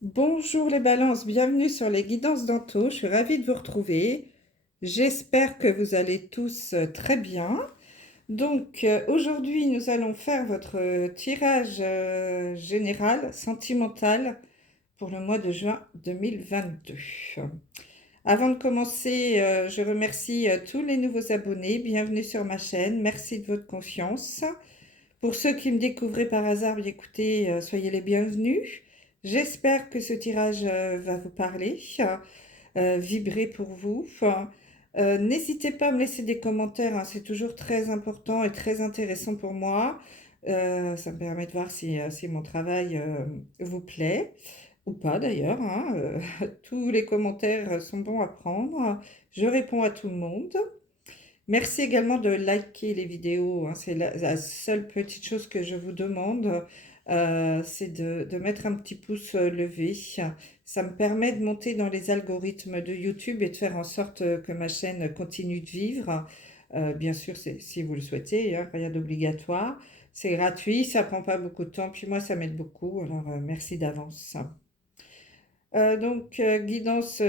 Bonjour les balances, bienvenue sur les guidances d'Anto. Je suis ravie de vous retrouver. J'espère que vous allez tous très bien. Aujourd'hui, nous allons faire votre tirage général sentimental pour le mois de juin 2022. Avant de commencer, je remercie tous les nouveaux abonnés. Bienvenue sur ma chaîne. Merci de votre confiance. Pour ceux qui me découvraient par hasard, bien écoutez, soyez les bienvenus. J'espère que ce tirage va vous parler, vibrer pour vous. N'hésitez pas à me laisser des commentaires, hein, c'est toujours très important et très intéressant pour moi. Ça me permet de voir si mon travail vous plaît ou pas d'ailleurs, hein. Tous les commentaires sont bons à prendre. Je réponds à tout le monde. Merci également de liker les vidéos, hein. C'est la seule petite chose que je vous demande, c'est de mettre un petit pouce levé. Ça me permet de monter dans les algorithmes de YouTube et de faire en sorte que ma chaîne continue de vivre. Bien sûr, si vous le souhaitez, hein, rien d'obligatoire. C'est gratuit, ça prend pas beaucoup de temps, puis moi ça m'aide beaucoup, alors merci d'avance. Guidance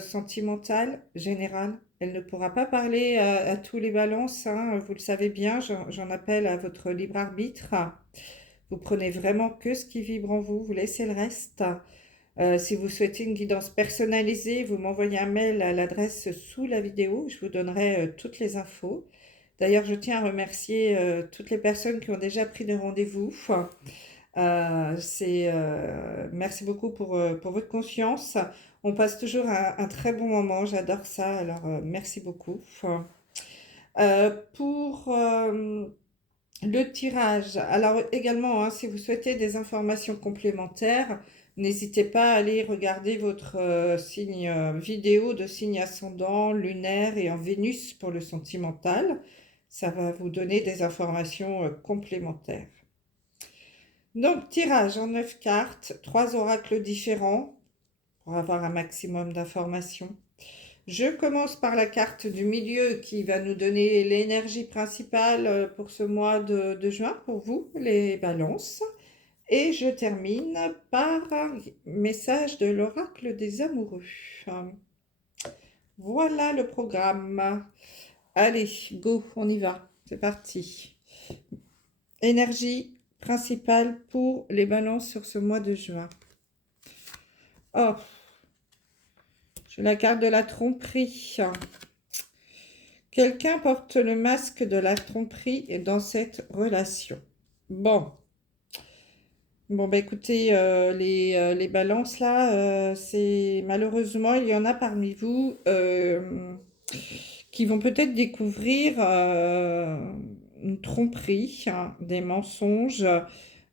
sentimentale générale. Elle ne pourra pas parler à tous les balances, hein, vous le savez bien, j'en appelle à votre libre arbitre. Vous prenez vraiment que ce qui vibre en vous, vous laissez le reste. Si vous souhaitez une guidance personnalisée, vous m'envoyez un mail à l'adresse sous la vidéo, je vous donnerai toutes les infos. D'ailleurs, je tiens à remercier toutes les personnes qui ont déjà pris de rendez-vous. Merci beaucoup pour votre confiance. On passe toujours un très bon moment, j'adore ça, alors merci beaucoup. Pour le tirage, alors également, hein, si vous souhaitez des informations complémentaires, n'hésitez pas à aller regarder votre signe vidéo de signe ascendant, lunaire et en Vénus pour le sentimental. Ça va vous donner des informations complémentaires. Donc, tirage en 9 cartes, 3 oracles différents pour avoir un maximum d'informations. Je commence par la carte du milieu qui va nous donner l'énergie principale pour ce mois de juin pour vous, les balances. Et je termine par un message de l'oracle des amoureux. Voilà le programme. Allez, go, on y va. C'est parti. Énergie principale pour les balances sur ce mois de juin. Oh, j'ai la carte de la tromperie. Quelqu'un porte le masque de la tromperie dans cette relation. Bon. Bon, bah écoutez, les balances là, c'est malheureusement, il y en a parmi vous qui vont peut-être découvrir une tromperie, hein, des mensonges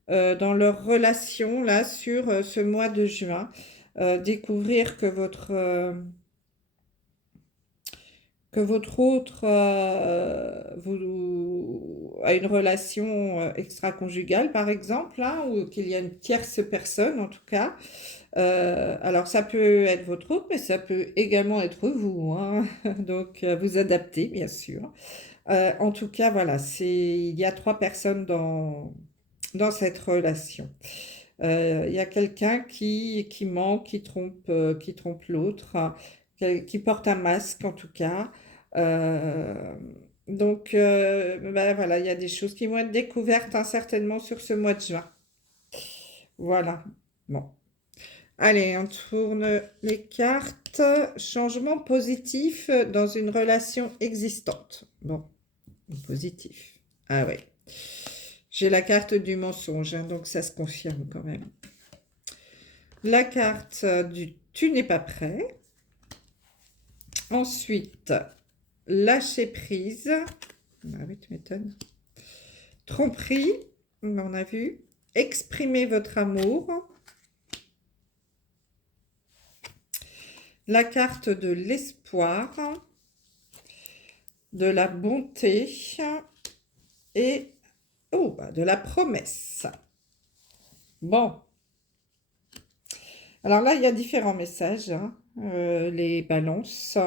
dans leur relation là sur ce mois de juin. Découvrir que votre autre a une relation extra-conjugale, par exemple, hein, ou qu'il y a une tierce personne, en tout cas. Alors, ça peut être votre autre, mais ça peut également être vous, hein. Donc, vous adaptez, bien sûr. En tout cas, voilà, il y a 3 personnes dans cette relation. Il y a quelqu'un qui ment, qui trompe l'autre, hein, qui porte un masque en tout cas. Euh, voilà, il y a des choses qui vont être découvertes, hein, certainement sur ce mois de juin. Voilà. Bon. Allez, on tourne les cartes. Changement positif dans une relation existante. Bon, positif. Ah ouais. J'ai la carte du mensonge, hein, donc ça se confirme quand même. La carte du tu n'es pas prêt. Ensuite, lâcher prise. Ah oui, tu m'étonnes. Tromperie, on a vu. Exprimer votre amour. La carte de l'espoir, de la bonté et de la promesse. Bon. Alors là, il y a différents messages, hein, les balances.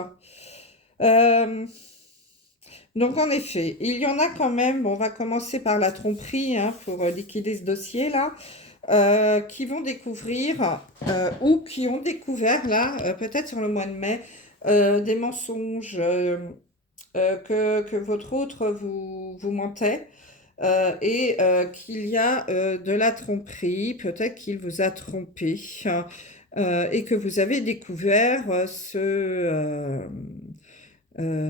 Donc en effet, il y en a quand même, bon, on va commencer par la tromperie, hein, pour liquider ce dossier-là. qui vont découvrir ou qui ont découvert là, peut-être sur le mois de mai, des mensonges, que votre autre vous mentait. Qu'il y a de la tromperie, peut-être qu'il vous a trompé et que vous avez découvert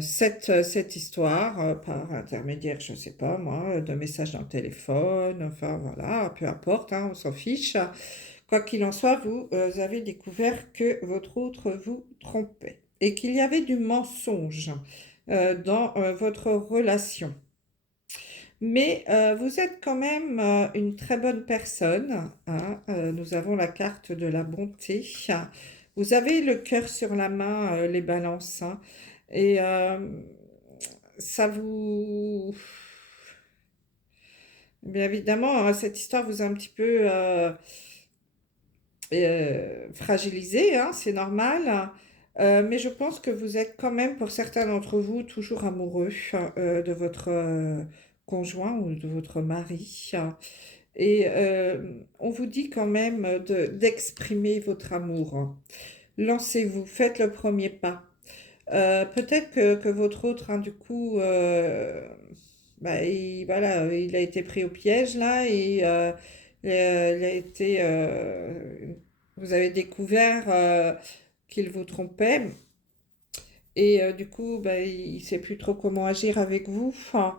cette histoire par intermédiaire, je ne sais pas moi, de messages dans le téléphone, enfin voilà, peu importe, hein, on s'en fiche. Quoi qu'il en soit, vous avez découvert que votre autre vous trompait et qu'il y avait du mensonge dans votre relation. Mais vous êtes quand même une très bonne personne, hein. Nous avons la carte de la bonté. Vous avez le cœur sur la main, les balances, hein. Et ça vous... Bien évidemment, hein, cette histoire vous a un petit peu fragilisé, hein, c'est normal. Mais je pense que vous êtes quand même, pour certains d'entre vous, toujours amoureux de votre conjoint ou de votre mari. Et on vous dit quand même d'exprimer votre amour. Lancez-vous, faites le premier pas. Peut-être que votre autre, hein, du coup, bah, voilà, il a été pris au piège là et il a été, vous avez découvert qu'il vous trompait et du coup, bah, il ne sait plus trop comment agir avec vous. Enfin,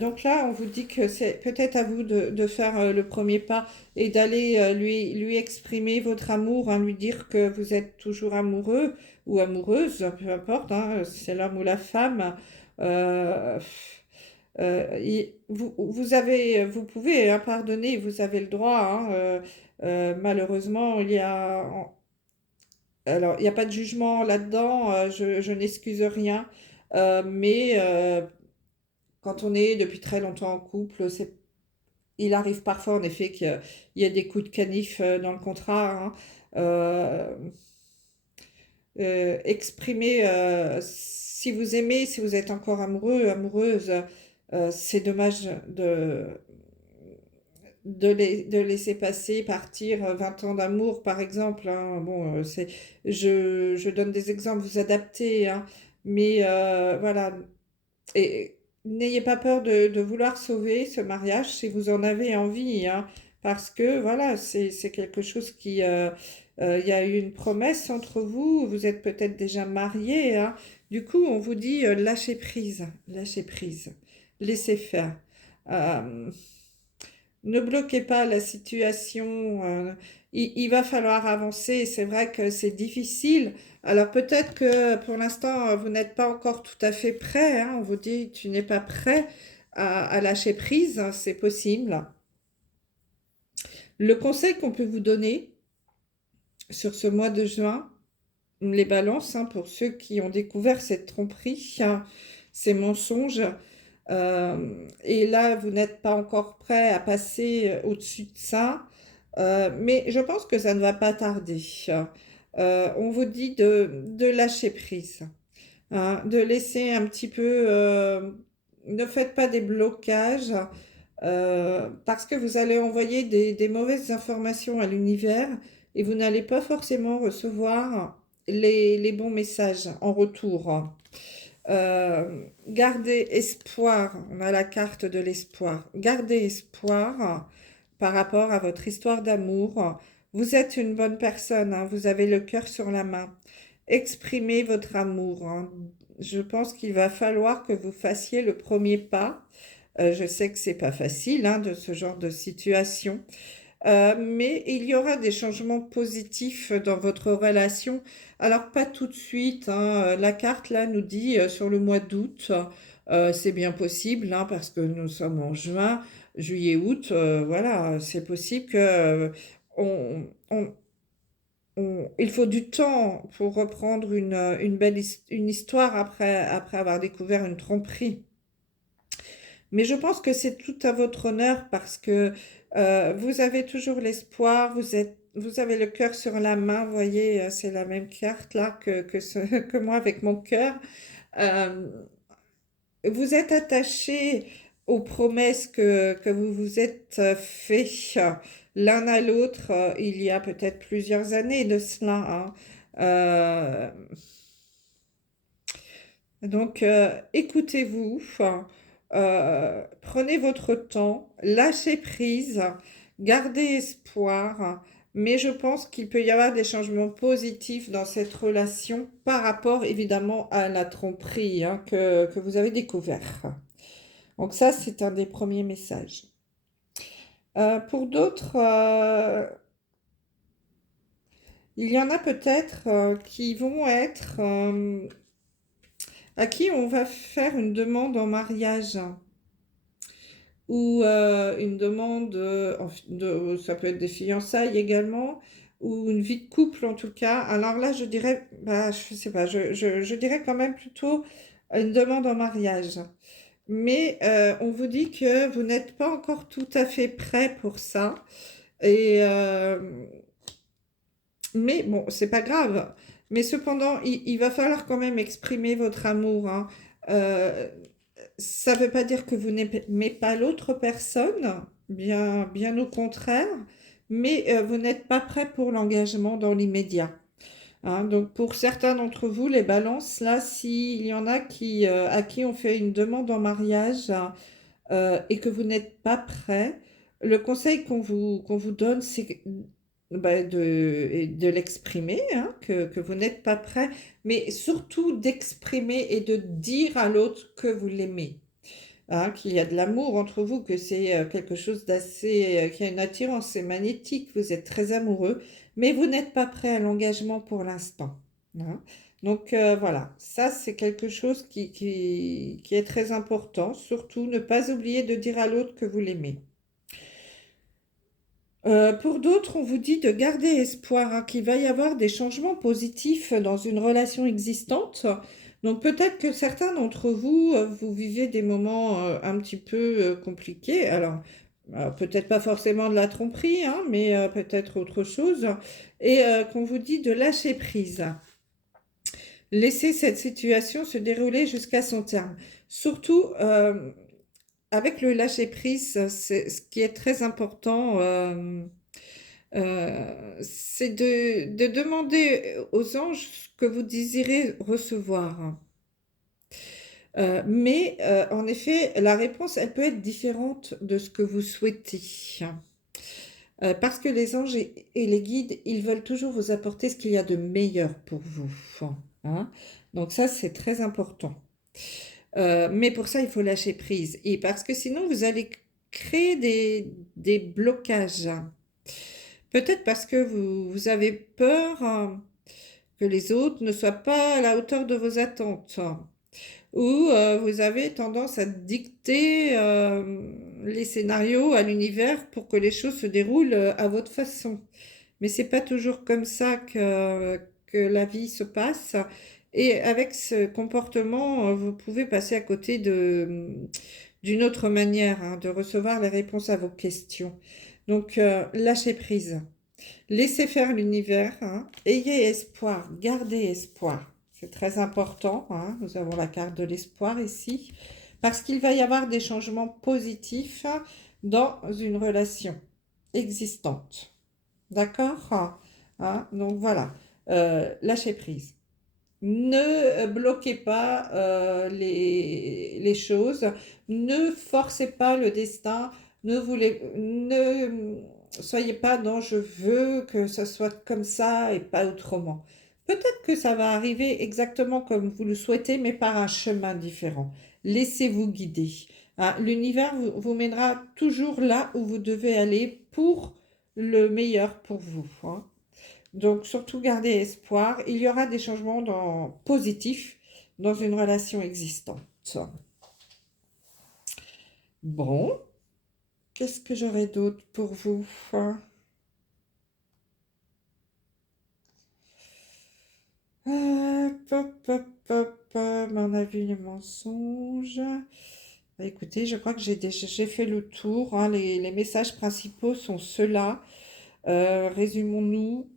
donc là, on vous dit que c'est peut-être à vous de faire le premier pas et d'aller lui exprimer votre amour, hein, lui dire que vous êtes toujours amoureux ou amoureuse, peu importe, hein, si c'est l'homme ou la femme. Euh, vous pouvez hein, pardonner, vous avez le droit, hein, malheureusement, alors, il n'y a pas de jugement là-dedans, je n'excuse rien, mais quand on est depuis très longtemps en couple, il arrive parfois en effet qu'il y a des coups de canif dans le contrat, hein. Euh, exprimer, si vous aimez, si vous êtes encore amoureux, amoureuse, c'est dommage de laisser passer, partir 20 ans d'amour, par exemple, hein. Bon, je donne des exemples, vous adaptez, hein. Mais voilà, et n'ayez pas peur de vouloir sauver ce mariage si vous en avez envie, hein, parce que voilà, c'est quelque chose il y a eu une promesse entre vous, vous êtes peut-être déjà mariés, hein. Du coup, on vous dit lâchez prise, laissez faire. Euh, ne bloquez pas la situation. Il va falloir avancer. C'est vrai que c'est difficile. Alors peut-être que pour l'instant, vous n'êtes pas encore tout à fait prêt, hein. On vous dit, tu n'es pas prêt à lâcher prise. C'est possible. Le conseil qu'on peut vous donner sur ce mois de juin, les balances, hein, pour ceux qui ont découvert cette tromperie, hein, ces mensonges, et là, vous n'êtes pas encore prêt à passer au-dessus de ça, mais je pense que ça ne va pas tarder. On vous dit de lâcher prise, hein, de laisser un petit peu, ne faites pas des blocages, parce que vous allez envoyer des mauvaises informations à l'univers et vous n'allez pas forcément recevoir les bons messages en retour. Gardez espoir, on a la carte de l'espoir. Gardez espoir par rapport à votre histoire d'amour. Vous êtes une bonne personne, hein, vous avez le cœur sur la main. Exprimez votre amour, hein. Je pense qu'il va falloir que vous fassiez le premier pas. Je sais que c'est pas facile, hein, de ce genre de situation. Mais il y aura des changements positifs dans votre relation. Alors, pas tout de suite, hein. La carte, là, nous dit sur le mois d'août, c'est bien possible, hein, parce que nous sommes en juin, juillet, août, voilà, c'est possible que on, on- il faut du temps pour reprendre une histoire après avoir découvert une tromperie. Mais je pense que c'est tout à votre honneur parce que vous avez toujours l'espoir, vous avez le cœur sur la main, vous voyez, c'est la même carte là que moi avec mon cœur. Euh, vous êtes attaché aux promesses que vous vous êtes fait. l'un à l'autre il y a peut-être plusieurs années de cela, hein. Euh, donc, écoutez-vous, prenez votre temps, lâchez prise, gardez espoir, mais je pense qu'il peut y avoir des changements positifs dans cette relation par rapport évidemment à la tromperie, hein, que vous avez découvert. Donc ça, c'est un des premiers messages. Pour d'autres, il y en a peut-être qui vont être à qui on va faire une demande en mariage ou une demande, ça peut être des fiançailles également, ou une vie de couple en tout cas. Alors là, je dirais, bah, je sais pas, je dirais quand même plutôt une demande en mariage. Mais on vous dit que vous n'êtes pas encore tout à fait prêt pour ça. Et, mais bon, c'est pas grave. Mais cependant, il va falloir quand même exprimer votre amour, hein. Euh, Ça ne veut pas dire que vous n'aimez pas l'autre personne, bien au contraire, mais vous n'êtes pas prêt pour l'engagement dans l'immédiat, hein. Donc pour certains d'entre vous, les balances, là, s'il y en a à qui on fait une demande en mariage et que vous n'êtes pas prêt, le conseil qu'on vous donne, c'est bah, de l'exprimer, hein, que vous n'êtes pas prêt, mais surtout d'exprimer et de dire à l'autre que vous l'aimez, hein, qu'il y a de l'amour entre vous, que c'est quelque chose d'assez, qu'il y a une attirance, c'est magnétique, vous êtes très amoureux, mais vous n'êtes pas prêt à l'engagement pour l'instant, hein. Donc voilà, ça c'est quelque chose qui est très important. Surtout, ne pas oublier de dire à l'autre que vous l'aimez. Pour d'autres, on vous dit de garder espoir, hein, qu'il va y avoir des changements positifs dans une relation existante. Donc peut-être que certains d'entre vous, vous vivez des moments un petit peu compliqués. Alors, peut-être pas forcément de la tromperie, hein, mais peut-être autre chose. Et qu'on vous dit de lâcher prise. Laissez cette situation se dérouler jusqu'à son terme. Surtout, avec le lâcher-prise, ce qui est très important, c'est de demander aux anges ce que vous désirez recevoir. Mais en effet, la réponse, elle peut être différente de ce que vous souhaitez. Parce que les anges et les guides, ils veulent toujours vous apporter ce qu'il y a de meilleur pour vous, hein. Donc ça, c'est très important. Mais pour ça, il faut lâcher prise. Et parce que sinon, vous allez créer des blocages. Peut-être parce que vous avez peur que les autres ne soient pas à la hauteur de vos attentes. Ou vous avez tendance à dicter les scénarios à l'univers pour que les choses se déroulent à votre façon. Mais c'est pas toujours comme ça que la vie se passe. Et avec ce comportement, vous pouvez passer à côté d'une autre manière, hein, de recevoir les réponses à vos questions. Donc, lâchez prise. Laissez faire l'univers, hein. Ayez espoir, gardez espoir. C'est très important, hein. Nous avons la carte de l'espoir ici, parce qu'il va y avoir des changements positifs dans une relation existante. D'accord? Hein, donc voilà. Lâchez prise. Ne bloquez pas les choses. Ne forcez pas le destin. Ne soyez pas dans je veux que ça soit comme ça et pas autrement. Peut-être que ça va arriver exactement comme vous le souhaitez, mais par un chemin différent. Laissez-vous guider, hein. L'univers vous mènera toujours là où vous devez aller pour le meilleur pour vous, hein. Donc, surtout gardez espoir. Il y aura des changements positifs dans une relation existante. Bon, qu'est-ce que j'aurais d'autre pour vous? Pop, pop, pop, on a vu les mensonges. Bah, écoutez, je crois que j'ai fait le tour, hein. Les messages principaux sont ceux-là. Résumons-nous.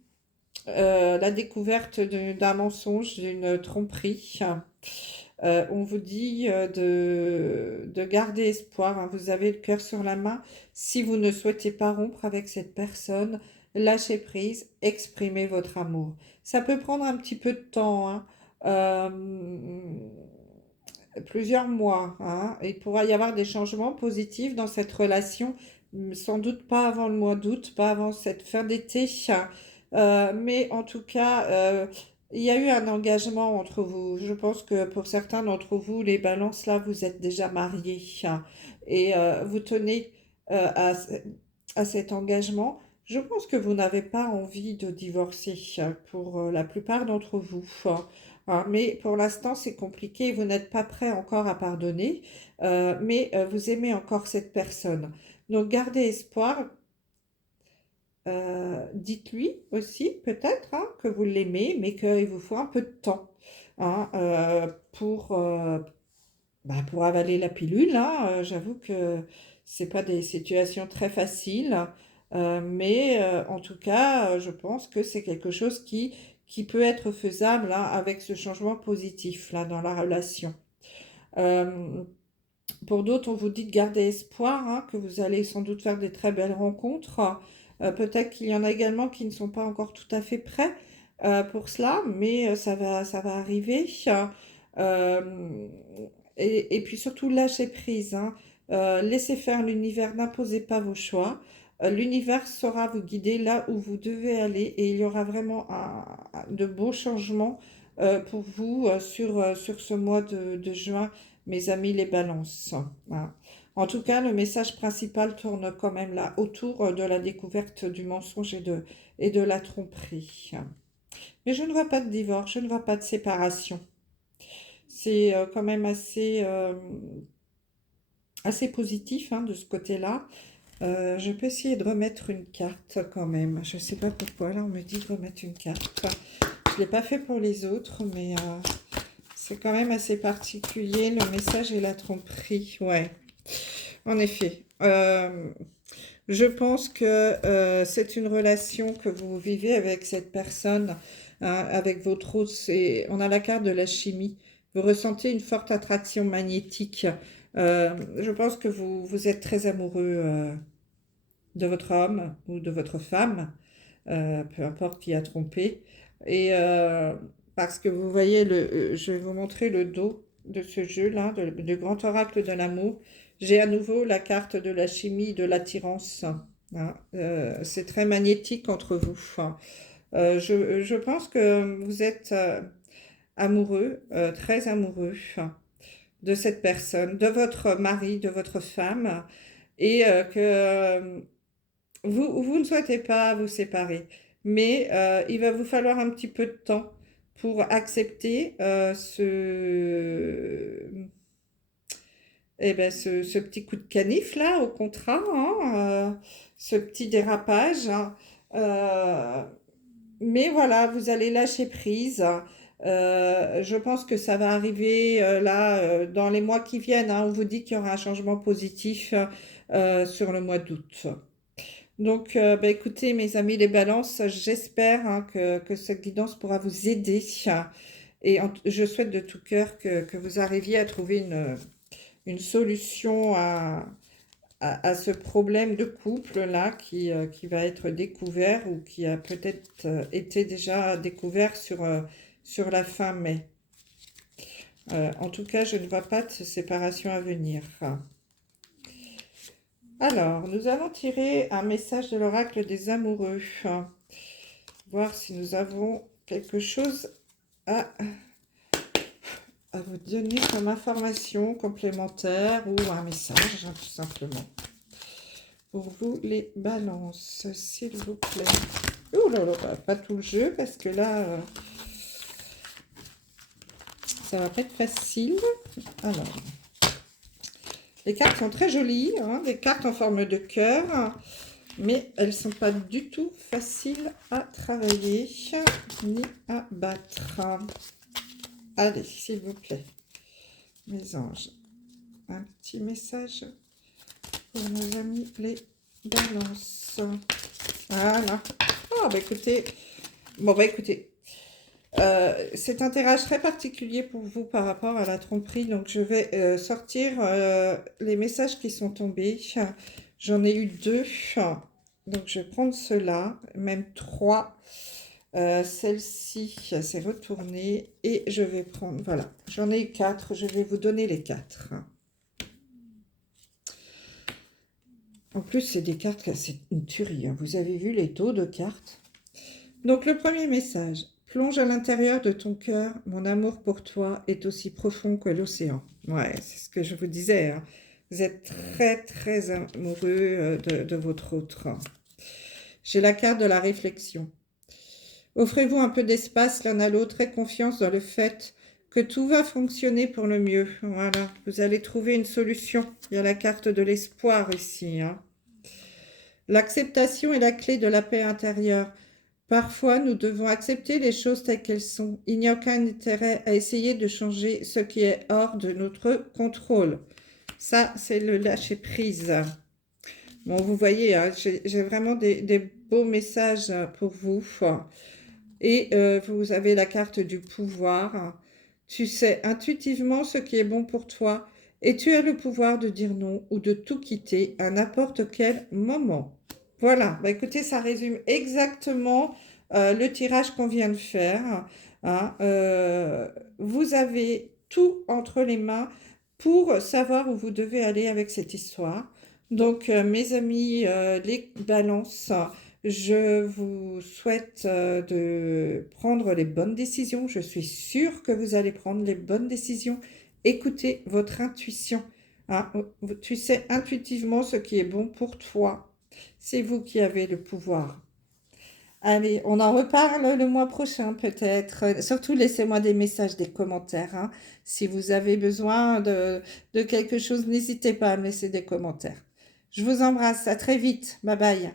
La découverte d'un mensonge, d'une tromperie. On vous dit de garder espoir, hein. Vous avez le cœur sur la main. Si vous ne souhaitez pas rompre avec cette personne, lâchez prise, exprimez votre amour. Ça peut prendre un petit peu de temps, hein. Euh, Plusieurs mois, hein. Il pourra y avoir des changements positifs dans cette relation, sans doute pas avant le mois d'août, pas avant cette fin d'été, mais en tout cas, il y a eu un engagement entre vous. Je pense que pour certains d'entre vous, les balances là, vous êtes déjà mariés, et vous tenez à cet engagement. Je pense que vous n'avez pas envie de divorcer, pour la plupart d'entre vous. Mais pour l'instant, c'est compliqué. Vous n'êtes pas prêt encore à pardonner, mais vous aimez encore cette personne. Donc, gardez espoir. Dites-lui aussi, peut-être, hein, que vous l'aimez, mais qu'il vous faut un peu de temps, hein, pour avaler la pilule, hein. J'avoue que c'est pas des situations très faciles, mais en tout cas, je pense que c'est quelque chose qui peut être faisable, hein, avec ce changement positif là, dans la relation. Euh, pour d'autres, on vous dit de garder espoir, hein, que vous allez sans doute faire des très belles rencontres. Peut-être qu'il y en a également qui ne sont pas encore tout à fait prêts pour cela, mais ça va arriver. Euh, et puis surtout, lâchez prise, hein. Laissez faire l'univers, n'imposez pas vos choix. L'univers saura vous guider là où vous devez aller et il y aura vraiment de beaux changements pour vous sur ce mois de juin, mes amis les balances. Voilà. En tout cas, le message principal tourne quand même là autour de la découverte du mensonge et de la tromperie. Mais je ne vois pas de divorce, je ne vois pas de séparation. C'est quand même assez positif, hein, de ce côté-là. Je peux essayer de remettre une carte quand même. Je ne sais pas pourquoi, là on me dit de remettre une carte. Je ne l'ai pas fait pour les autres, mais c'est quand même assez particulier, le message et la tromperie. Ouais, en effet. Je pense que c'est une relation que vous vivez avec cette personne, hein, avec votre os. On a la carte de la chimie. Vous ressentez une forte attraction magnétique. Je pense que vous êtes très amoureux de votre homme ou de votre femme, peu importe qui a trompé. Et parce que vous voyez, je vais vous montrer le dos de ce jeu-là, du grand oracle de l'amour. J'ai à nouveau la carte de la chimie, de l'attirance, hein. C'est très magnétique entre vous. Je pense que vous êtes amoureux, très amoureux, de cette personne, de votre mari, de votre femme, et que vous ne souhaitez pas vous séparer, mais il va vous falloir un petit peu de temps pour accepter ce petit coup de canif là au contrat, hein, ce petit dérapage, hein. Euh, mais voilà, vous allez lâcher prise. Je pense que ça va arriver là dans les mois qui viennent, hein. On vous dit qu'il y aura un changement positif sur le mois d'août. Donc, écoutez, mes amis les balances, j'espère, hein, que cette guidance pourra vous aider. Et je souhaite de tout cœur que vous arriviez à trouver une solution à ce problème de couple-là qui va être découvert ou qui a peut-être été déjà découvert sur la fin mai. En tout cas, je ne vois pas de séparation à venir. Alors, nous allons tirer un message de l'oracle des amoureux. Voir si nous avons quelque chose à vous donner comme information complémentaire ou un message, hein, tout simplement. Pour vous, les balances, s'il vous plaît. Oh là là, pas tout le jeu, parce que là, ça va pas être facile. Alors, les cartes sont très jolies, hein, des cartes en forme de cœur, mais elles ne sont pas du tout faciles à travailler ni à battre. Allez, s'il vous plaît, mes anges, un petit message pour nos amis les balances. Voilà. Oh, écoutez, bon, écoutez, C'est un tirage très particulier pour vous par rapport à la tromperie, donc je vais sortir les messages qui sont tombés. J'en ai eu 2, donc je vais prendre ceux-là, même 3. Celle-ci s'est retournée et je vais prendre, voilà, j'en ai eu 4, je vais vous donner les 4. En plus, c'est des cartes, c'est une tuerie, hein. Vous avez vu les taux de cartes? Donc le premier message: plonge à l'intérieur de ton cœur, mon amour pour toi est aussi profond que l'océan. Ouais, c'est ce que je vous disais, hein. Vous êtes très très amoureux de votre autre. J'ai la carte de la réflexion. Offrez-vous un peu d'espace l'un à l'autre et confiance dans le fait que tout va fonctionner pour le mieux. Voilà, vous allez trouver une solution. Il y a la carte de l'espoir ici, hein. L'acceptation est la clé de la paix intérieure. Parfois, nous devons accepter les choses telles qu'elles sont. Il n'y a aucun intérêt à essayer de changer ce qui est hors de notre contrôle. Ça, c'est le lâcher-prise. Bon, vous voyez, hein, j'ai vraiment des beaux messages pour vous. Et vous avez la carte du pouvoir. Tu sais intuitivement ce qui est bon pour toi et tu as le pouvoir de dire non ou de tout quitter à n'importe quel moment. Voilà, bah écoutez, ça résume exactement le tirage qu'on vient de faire, hein. Vous avez tout entre les mains pour savoir où vous devez aller avec cette histoire. Donc, mes amis, les balances, je vous souhaite de prendre les bonnes décisions. Je suis sûre que vous allez prendre les bonnes décisions. Écoutez votre intuition, hein. Tu sais intuitivement ce qui est bon pour toi. C'est vous qui avez le pouvoir. Allez, on en reparle le mois prochain peut-être. Surtout, laissez-moi des messages, des commentaires, hein. Si vous avez besoin de quelque chose, n'hésitez pas à me laisser des commentaires. Je vous embrasse. À très vite. Bye bye.